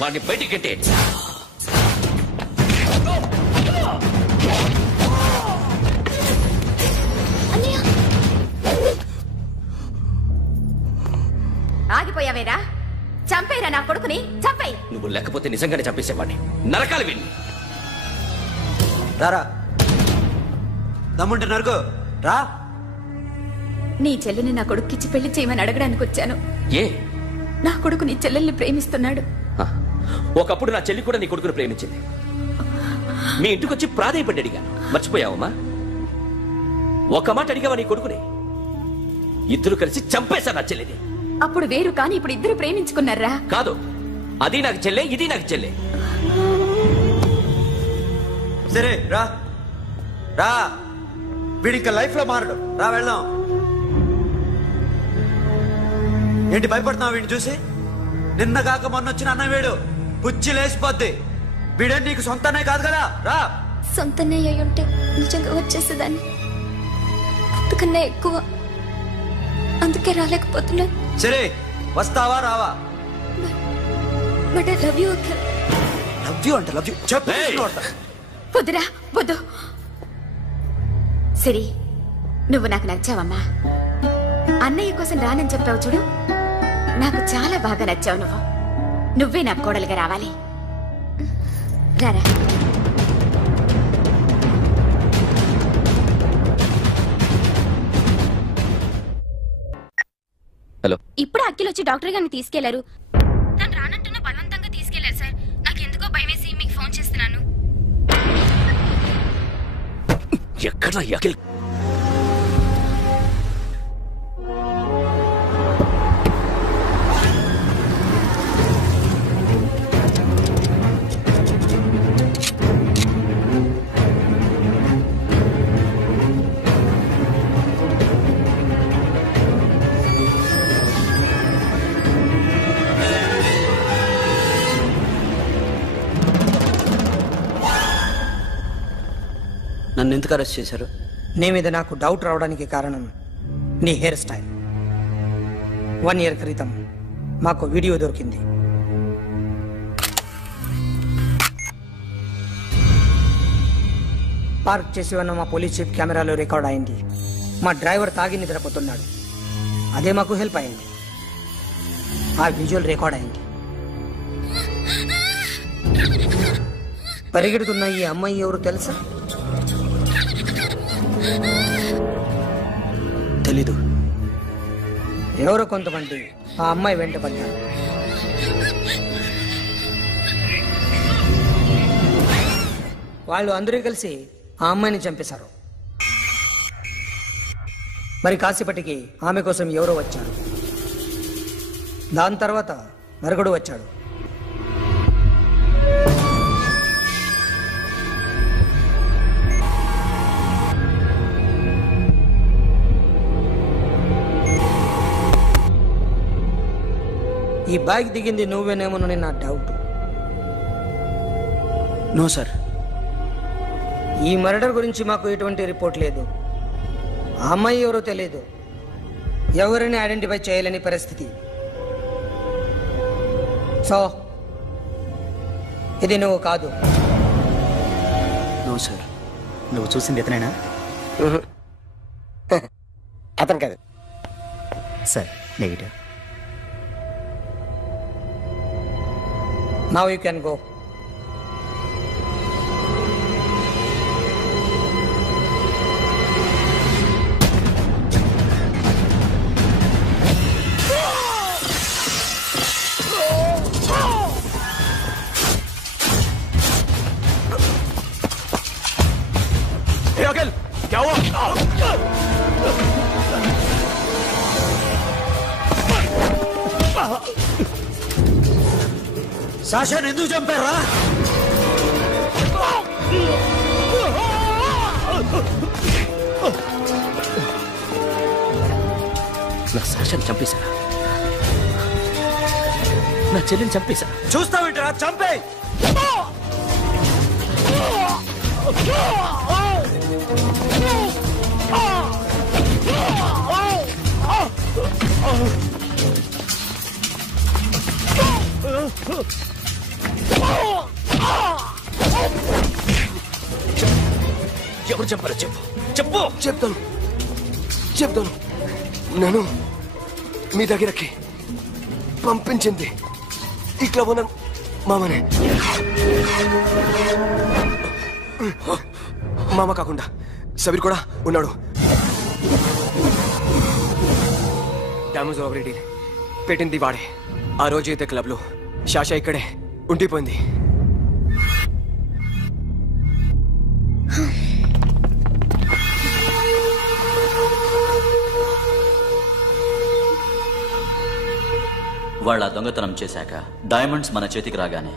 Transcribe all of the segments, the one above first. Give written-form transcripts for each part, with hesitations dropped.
వాడిని బయటికి కట్టే. ఆగిపోయావేరా? చంపేరా నా కొడుకుని, చంపేయి. నువ్వు లేకపోతే నిజంగానే చంపేసేవాడిని. నరకాలి విని. రారా, దమ్ముంటే నరకు రా. నీ చెల్లిని నా కొడుక్కిచ్చి పెళ్లి చేయమని అడగడానికి వచ్చాను. ఏ? నా కొడుకు నీ చెల్లెల్ని ప్రేమిస్తున్నాడు. ఒకప్పుడు నా చెల్లి కూడా నీ కొడుకుని ప్రేమించింది. మీ ఇంటికి వచ్చి ప్రాధాయపడి అడిగాను. మర్చిపోయావమ్మా? ఒక మాట అడిగావా నీ కొడుకుని? ఇద్దరు కలిసి చంపేశా నా చెల్లిని. అప్పుడు వేరు, కానీ ఇప్పుడు ఇద్దరు ప్రేమించుకున్నారా? కాదు, అది నాకు చెల్లె, ఇది నాకు చెల్లె. సరే రా రా, వీడి ఇంకా లైఫ్ లో మారడు. రా వెళ్దాం. ఏంటి భయపడుతున్నావు వీడిని చూసి? నిన్న కాక మొన్న వచ్చిన అన్న వీడు పుచ్చి లేచిపోద్ది. వీడే నీకు సొంతనే కాదు కదా. రా. సొంతనే అయి ఉంటే నిజంగా వచ్చేసేదాన్ని. అంతకన్నా ఎక్కువ, అందుకే రాలేకపోతున్నాను. సరే, వస్తావా రావా? But I love you Akhil. Love you అంటే లవ్ యూ చెప్పు. వద్దురా, వద్దు. సిరి, నువ్వు నాకు నచ్చావమ్మా. అన్నయ్య కోసం రానని చెప్పావు చూడు, నాకు చాలా బాగా నచ్చావు. నువ్వే నాకు కోడలుగా రావాలి. రారా. హలో. ఇప్పుడు అఖిల్ వచ్చి డాక్టర్ గారిని తీసుకెళ్లారు. తను రానంటున్న బలవంతంగా తీసుకెళ్లారు సార్. నాకు ఎందుకో భయమేసి మీకు ఫోన్ చేస్తున్నాను. ఎక్కడ అఖిల్? నన్ను ఎందుకు అరెస్ట్ చేశారు? నీ మీద నాకు డౌట్ రావడానికి కారణం నీ హెయిర్ స్టైల్. 1 year క్రితం మాకు వీడియో దొరికింది. పార్క్ చేసి ఉన్న మా పోలీస్ జీప్ కెమెరాలో రికార్డ్ అయింది. మా డ్రైవర్ తాగి నిద్రపోతున్నాడు. అదే మాకు హెల్ప్ అయింది. ఆ విజువల్ రికార్డ్ అయింది. పరిగెడుతున్న ఈ అమ్మాయి ఎవరు తెలుసా? తెలీదు. ఎవరో కొంతమంది ఆ అమ్మాయి వెంట పడ్డారు. వాళ్ళు అందరూ కలిసి ఆ అమ్మాయిని చంపేశారు. మరి కాసేపటికి ఆమె కోసం ఎవరో వచ్చారు. దాని తర్వాత మరొకడు వచ్చాడు. ఈ బైక్ దిగింది నువ్వేనేమోనని నా డౌట్. No sir. ఈ మర్డర్ గురించి మాకు ఎటువంటి రిపోర్ట్ లేదు. ఆ అమ్మాయి ఎవరో తెలియదు. ఎవరిని ఐడెంటిఫై చేయలేని పరిస్థితి. సో ఇది నువ్వు కాదు. No sir. నువ్వు చూసింది ఇతనేనా? అతను కాదు sir. Negative. Now you can go. Hey, Akhil, क्या हुआ? సాషాని ఎందుకు చంపారా? నా సాషాని చంపేశారా? నా చెల్లిని చంపేశా. చూస్తావేంటరా? చంపే. చంపాలో చెప్పు చెప్పు. చెప్తాను. నేను మీ దగ్గరకి పంపించింది ఇట్లా ఉన్న మామనే. మామ కాకుండా సబీర్ కూడా ఉన్నాడు. డ్యామేజ్ ఆల్రెడీ పెట్టింది వాడే. ఆ రోజు అయితే క్లబ్లో శాషా ఇక్కడే ఉండిపోయింది. వాళ్ళ దొంగతనం చేశాక డైమండ్స్ మన చేతికి రాగానే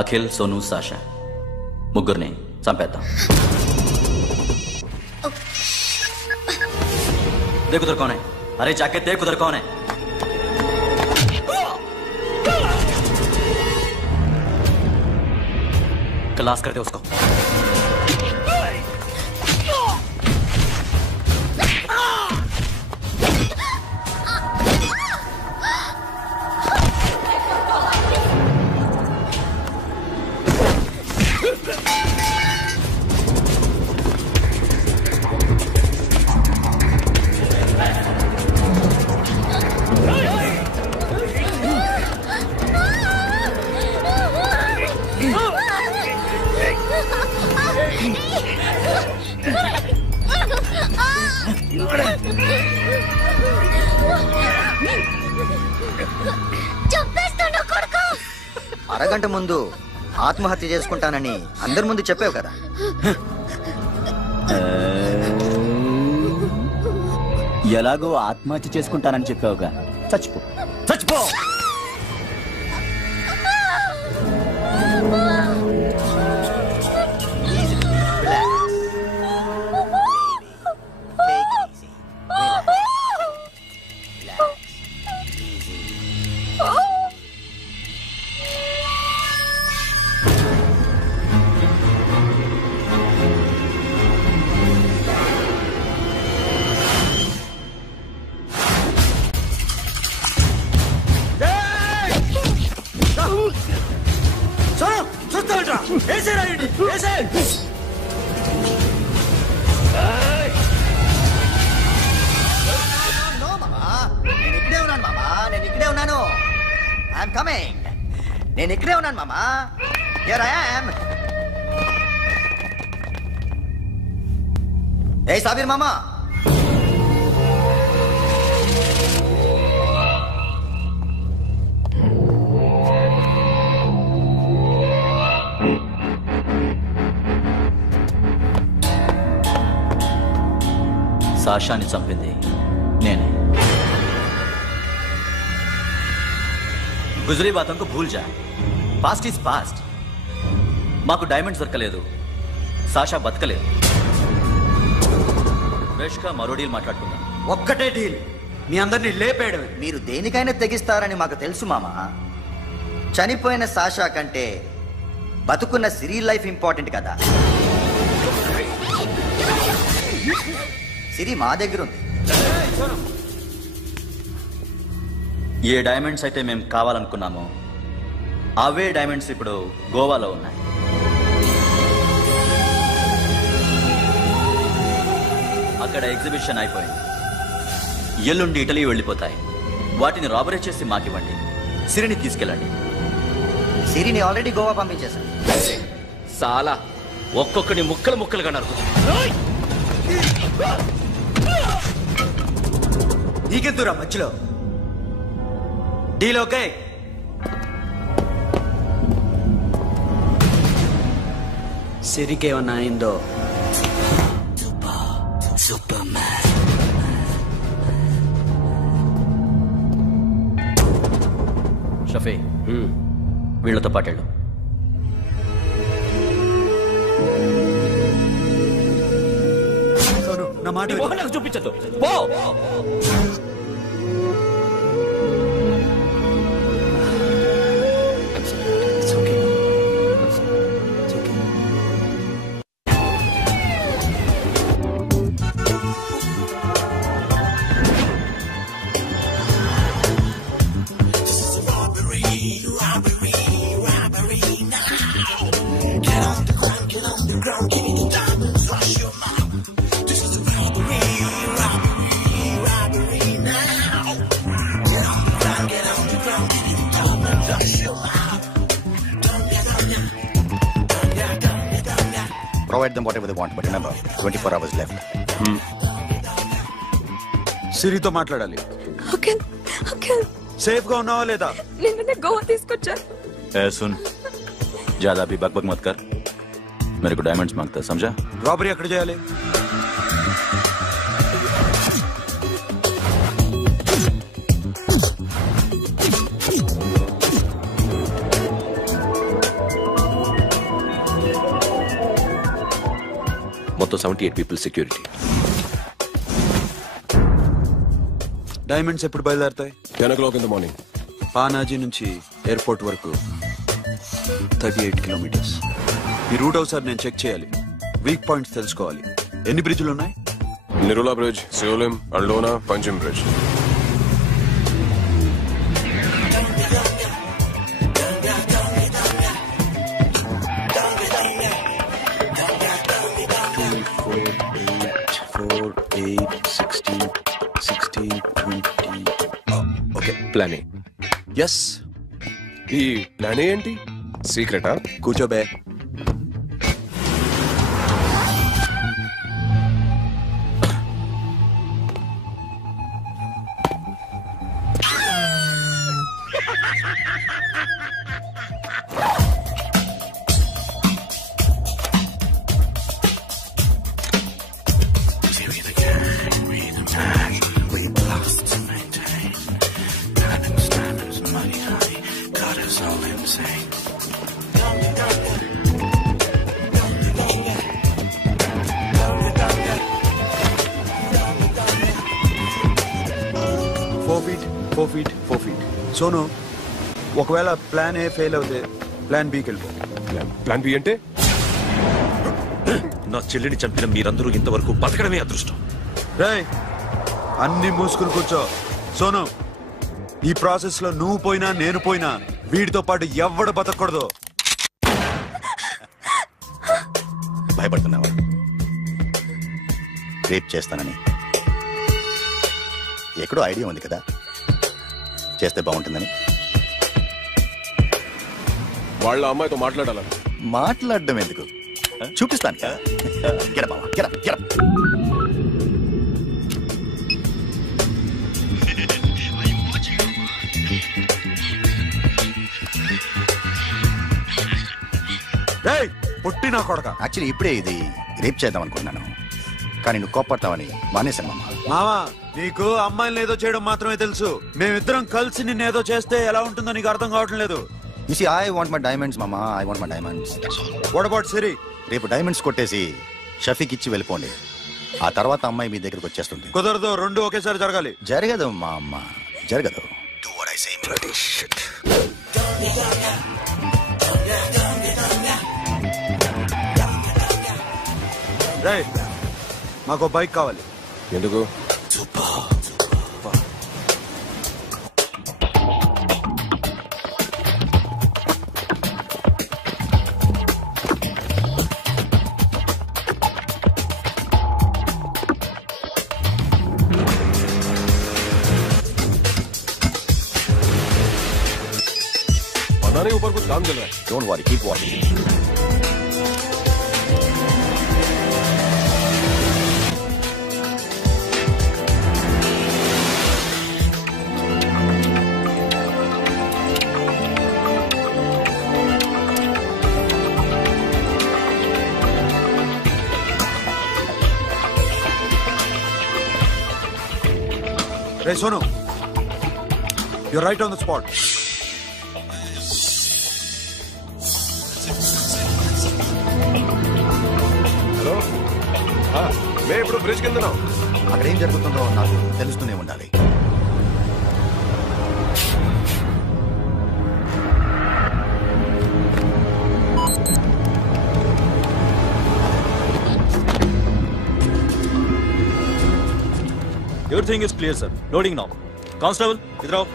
అఖిల్, సోను, సాషా ముగ్గురిని చంపేద్దాం. देख उधर कौन है? अरे जाके देख उधर कौन है? क्लास कर दे उसको. అరగంట ముందు ఆత్మహత్య చేసుకుంటానని అందరి ముందు చెప్పావు కదా. ఎలాగో ఆత్మహత్య చేసుకుంటానని చెప్పావుగా, చచ్చిపో. నేను ఇక్కడే ఉన్నాను మామా. Here I am. ఏ సాబీర్ మామా, సాషాని చంపింది నేనే. గుజరీ బాతం కు భూల్ జా. Past is past. మాకు డైమండ్స్ దొరకలేదు, సాషా బతకలేదు. వేష్గా మరో డీల్ మాట్లాడుకుందాం. ఒక్కటే డీల్, మీ అందరినీ లేపేయడం. మీరు దేనికైనా తెగిస్తారని మాకు తెలుసు మామా. చనిపోయిన సాషా కంటే బతుకున్న సిరి లైఫ్ ఇంపార్టెంట్ కదా. సిరి మా దగ్గర ఉంది. ఏ డైమండ్స్ అయితే మేము కావాలనుకున్నామో అవే డైమండ్స్ ఇప్పుడు గోవాలో ఉన్నాయి. అక్కడ ఎగ్జిబిషన్ అయిపోయింది. ఎల్లుండి ఇటలీ వెళ్ళిపోతాయి. వాటిని రాబరీ చేసి మాకివ్వండి. సిరిని తీసుకెళ్ళండి. సిరిని ఆల్రెడీ గోవా పంపించేశాను. సాలా ఒక్కొక్కని ముక్కలు ముక్కలుగా నరుకు. నీకెందురా మధ్యలో? Deal okay? సిరికేమన్నా అయిందో? షఫీ, వీళ్లతో పాటెళ్ళు. నా మాట నాకు చూపించదు. పో. Get on the ground, give me the diamonds, rush you. provide them whatever they want, but remember, 24 hours left. సిరితో మాట్లాడాలి. అఖిల్ అఖిల్ సేఫ్ గా ఉన్నావా లేదా? నిన్న గోవా తీసుకొచ్చారు. सुन, ज्यादा भी बकबक मत कर. मेरे को डायमंड्स मांगता है, समझा? రాబరీ ఎక్కడ చేయాలి? మొత్తం 78 పీపుల్ సెక్యూరిటీ. డైమండ్స్ ఎప్పుడు బయలుదేరుతాయి? 10 o'clock in the morning. Panaji నుంచి ఎయిర్పోర్ట్ వరకు 38 కిలోమీటర్స్. ఈ రూట్ ఒకసారి నేను చెక్ చేయాలి. వీక్ పాయింట్స్ తెలుసుకోవాలి. ఎన్ని బ్రిడ్జ్లు ఉన్నాయి? Nirula Bridge, Seolim, Aldona, Panjim Bridge. Okay, plan A. Yes. ఈ ప్లాన్ ఏంటి? సీక్రెటా? కూర్చోబే. సోను, ఒకవేళ ప్లాన్ ఏ ఫెయిల్ అవుతే ప్లాన్ బికి వెళ్ళిపో. ప్లాన్ బి అంటే? నా చెల్లిని చంపిన మీరందరూ ఇంతవరకు బతకడమే అదృష్టం. రేయ్, అన్ని మూసుకుని కూర్చో. సోను, ఈ ప్రాసెస్ లో నువ్వు పోయినా నేను పోయినా వీడితో పాటు ఎవ్వడు బతకూడదు. భయపడుతున్నావా? రేప్ చేస్తానని ఎక్కడో ఐడియా ఉంది కదా, చేస్తే బాగుంటుందని. వాళ్ళ అమ్మాయితో మాట్లాడాలని. మాట్లాడడం ఎందుకు, చూపిస్తాను కదా. గెర బావా, గెర గెర. పుట్టి నా కొడక. యాక్చువల్లీ ఇప్పుడే ఇది రేప్ చేద్దాం అనుకున్నాను, కానీ నువ్వు కోపడతావని మానేశాను మామ. మావా, నీకు అమ్మాయిలను ఏదో చేయడం మాత్రమే తెలుసు. మేమిద్దరం కలిసి నిన్నేదో చేస్తే ఎలా ఉంటుందో నీకు అర్థం కావటం లేదు. You see, I want my diamonds, mama. I want my diamonds. That's all. What about Siri? రేపు డైమండ్స్ కొట్టేసి షఫీక్ ఇచ్చి వెళ్ళిపోండి. ఆ తర్వాత అమ్మాయి మీ దగ్గరికి వచ్చేస్తుంది. కుదరదు, రెండు ఒకేసారి జరగాలి. జరగదు మా అమ్మ, జరగదు. Do what I say. Bloody shit. Right, మాకు బైక్ కావాలి. ఎందుకు? ऊपर कुछ काम चल रहा है. Don't worry, keep watching. Hey, Sonu, you're right on the spot. मैं ఇప్పుడు బ్రిడ్జ్ కింద ఉన్నాను. అక్కడ ఏం జరుగుతుందో నాకు తెలుస్తూనే ఉండాలి. Everything is clear, sir. Loading now. Constable, idhar aao.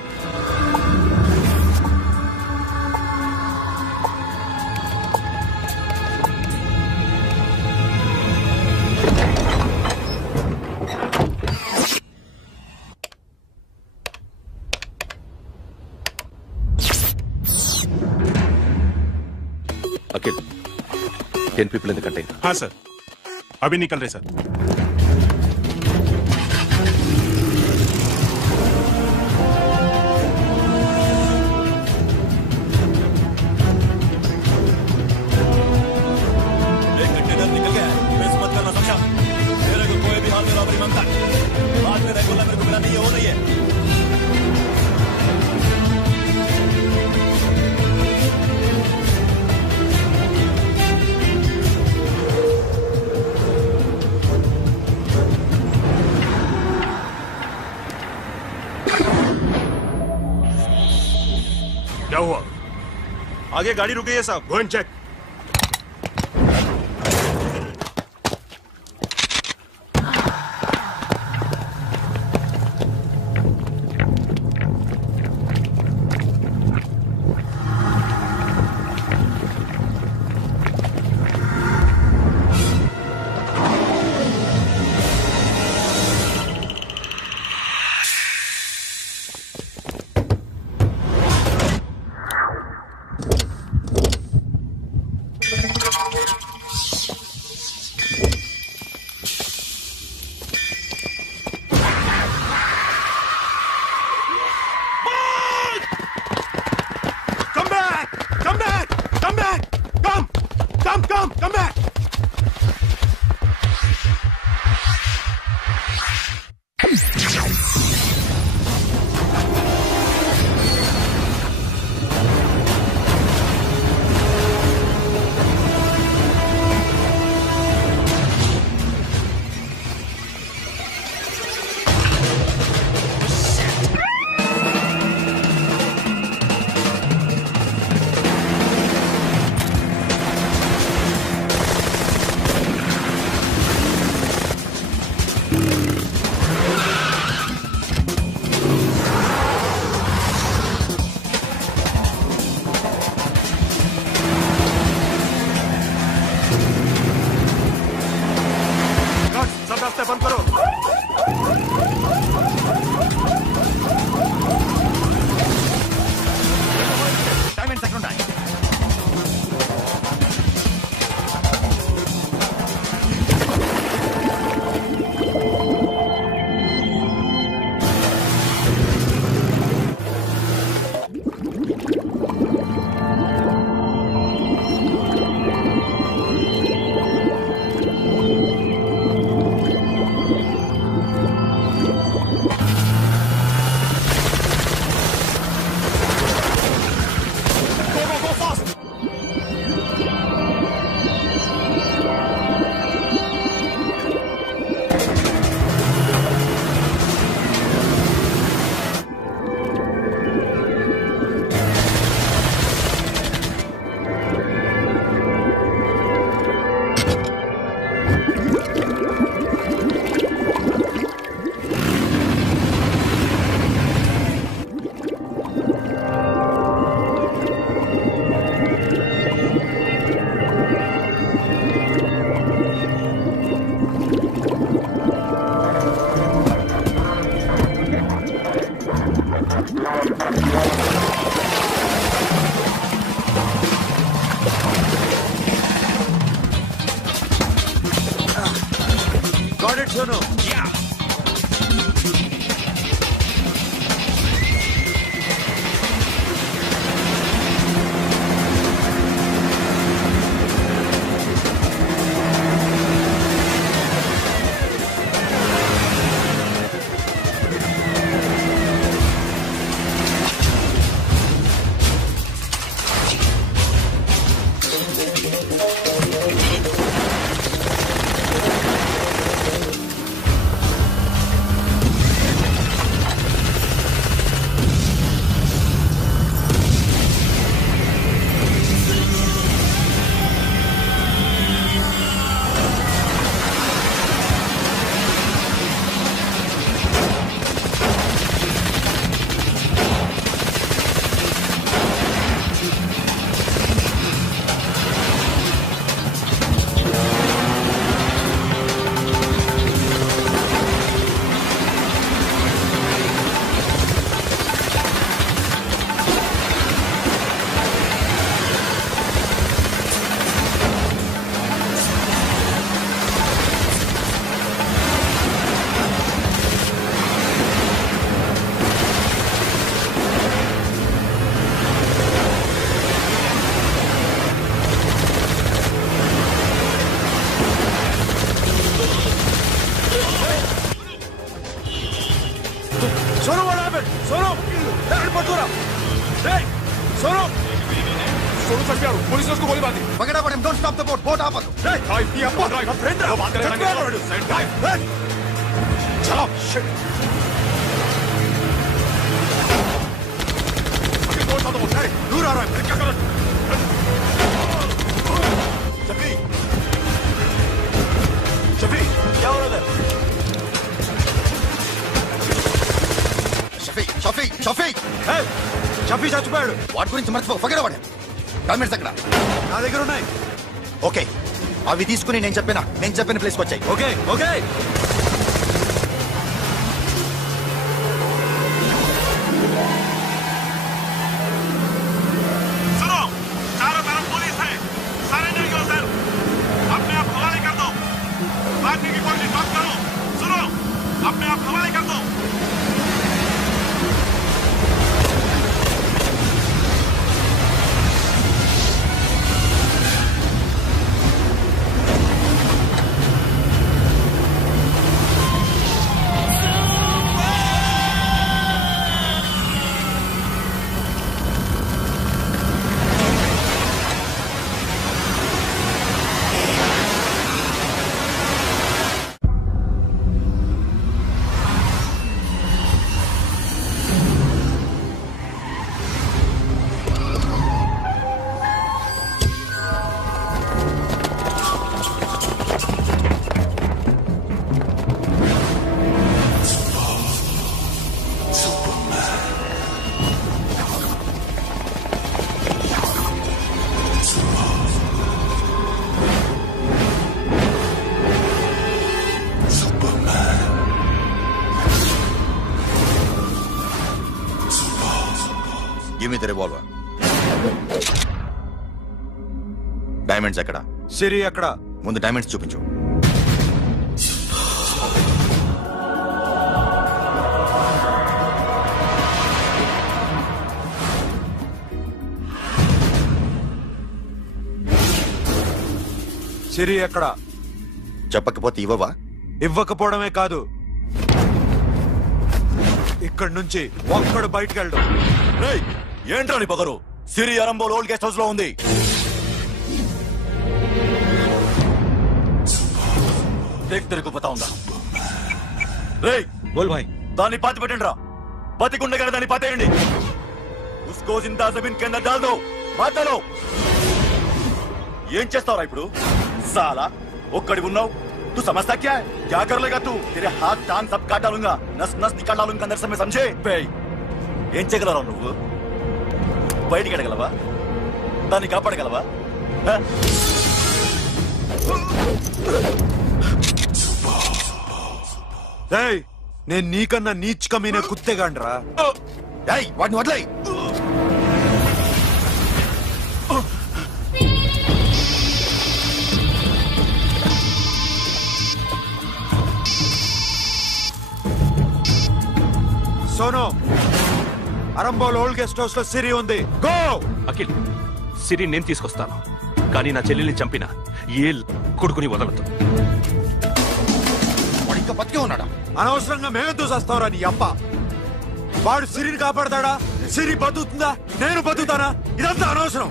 10 people in the container. हाँ सर, अभी निकल रहे सर। एक कंटेनर निकल गया है, मिस मत करना समझा? मेरे को कोई भी हाल में रॉबरी मांगता है, बाद में रेगुलर मेरे को मिला नहीं है, वो नहीं है। क्या हुआ? आगे गाड़ी रुक गई है साहब, go and check. Come back! रास्ते बंद करो। टाइम एंड सेकंड आए। Got it, Sonu. Yeah. सोनो सोनू चढ़ पुलिस ने उसको गोली मार दी पकड़ा पड़े don't stop the boat boat आप ये अपना ड्राइव फ्रेंड है बात करेंगे चलो शिट दूर आ रहा है क्या करो शफी शफी क्या हो रहा है షఫీ షఫీ షఫీ షఫీ చచ్చిపోయాడు వాటి గురించి మర్చిపో పగడా వాడే డాక్యుమెంట్స్ ఎక్కడ నా దగ్గర ఉన్నాయి ఓకే అవి తీసుకుని నేను చెప్పిన ప్లేస్కి వచ్చాయి ఓకే ఓకే सुनो चारों तरफ पुलिस है सरेंडर करो सर अपने आप हवाले कर दो भागने की कोशिश मत करो सुनो अपने आप हवाले कर दो give me the revolver diamonds ఎక్కడ సిరి ఎక్కడ ముందు డైమండ్స్ చూపించు సిరి ఎక్కడ చెప్పకపోతే ఇవ్వవా ఇవ్వకపోవడమే కాదు ఇక్కడి నుంచి ఒక్కడు బయటకు వెళ్ళడం ఏంట్రా నీ పగరు సిరి అరంబోల్ ఓల్డ్ గెస్ట్ హౌస్ లో ఉంది देख तेरे को बताऊंगा रे बोल भाई दानी पाती పెట్టండి రా బతికుండే కదా దాని పాతేయండి उसको जिंदा जमीन के अंदर डाल दो मार डालो ఏం చేస్తావురా ఇప్పుడు साला ఒక్కడి ఉన్నావు तू समझता क्या है क्या कर लेगा तू तेरे हाथ टांग सब काट डालूंगा नस नस निकाल डालूंगा अंदर से मैं समझे बे ఏం చేయగలరా నువ్వు బయటికి ఎడగలవా దాన్ని కాపాడగలవా నేను నీకన్నా నీచకమైన కుత్తేగాండ్రా వాడిని వదిలేయ్ Sonu Arambol old guest house లో సిరి ఉంది గో అఖిల్ సిరి నేను తీసుకొస్తాను కానీ నా చెల్లెల్ని చంపిన ఏ కొడుకుని వదలదు ఇంకా బతికే ఉన్నాడా అనవసరంగా మేమెందుకు చేస్తావురా నీ అప్ప వాడు సిరిని కాపాడతాడా సిరి బతుకుతుందా నేను బతుకుతానా ఇదంతా అనవసరం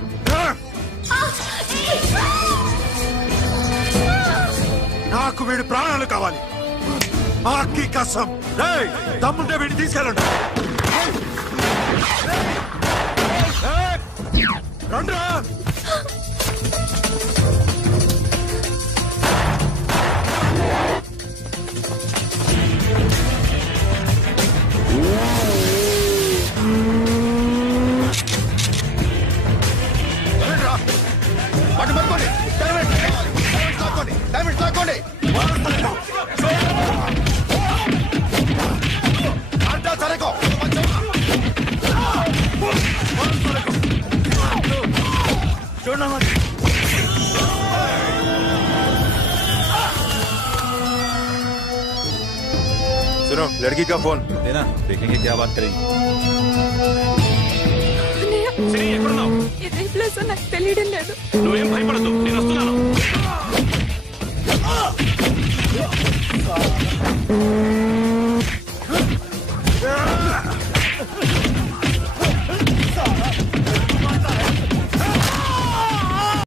నాకు వీడి ప్రాణాలు కావాలి ఆకి కసం తమ్ముంటే వీడిని తీసుకెళ్ళండి రండ్రా सुनो लड़की का फोन देना देखेंगे क्या बात करेंगे ఇదే ప్లేస్ నాకు తెలియడం లేదు నువ్వేం భయపడదు